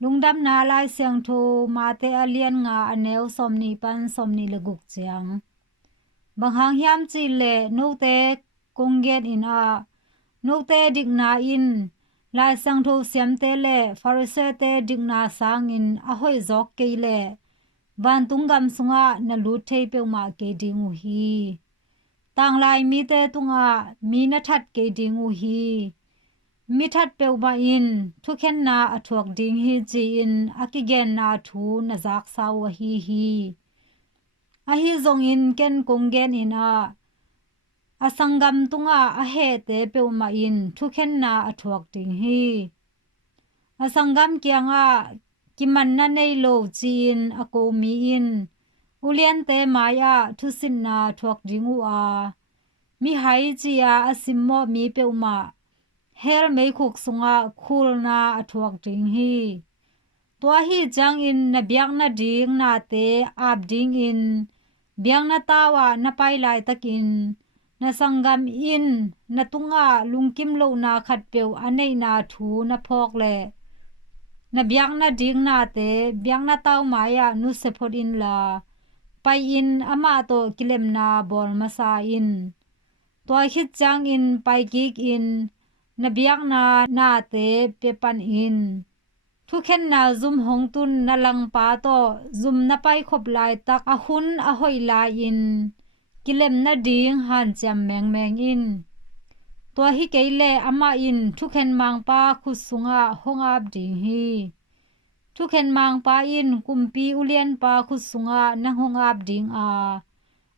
lungdam na lai siang thu mate alian nga aneu somni pan somni leguk chiang banghang hiam chi le note konggen in a note digna in lai sang thu siam te le pharise te digna sang in a hoi jok ke le van tungam sunga na lu thei pe ma ke ding u hi tang lai mi te tunga mi na that ke ding u hi mi that pe ba in thu khen na athuak ding hi chi in akigen na thu na jak saw hi a hi zong in ken konggen in a asangam tunga a he te pe ma in thu khen na athuak ding hi asangam kyanga kiman na nei lo chin ako mi in ulian te maya thu sin na thuak ding u a mi hai chia asimmo mi pe ma hel mei khuk sunga khul na athuak ding hi tua hi chang in na biak na ding na te ap ding in biang na tawa na pai lai takin na sangam in na tunga lungkim lo na khat peu anei na thu na phok le na biak na ding na te biak na taw maya nu se phot in la pai in ama to kilem na bol masa in tua hi chang in pai gik in na biak na te pe pan in thu khen na zum hong tun na lang pa to zum na pai khop lai tak a hun a hoi la in kilem na ding han cham meng in to hi keile ama in thu khen mang pa khu sunga hongap ding hi thu khen mang pa in kumpi ulian pa khu sunga na hongap ding a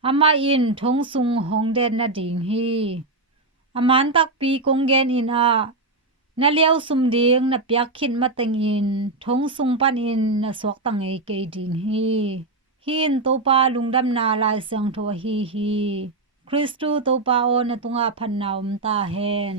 ama in thong sung hongden na ding hi aman tak pi konggen in a na liao sum ding na piak khin mateng in thong sung pan in na sok tangai ke ding hi hin to pa lungdam na lai sang tho hi Kristu to pa o na tunga phan naum ta hen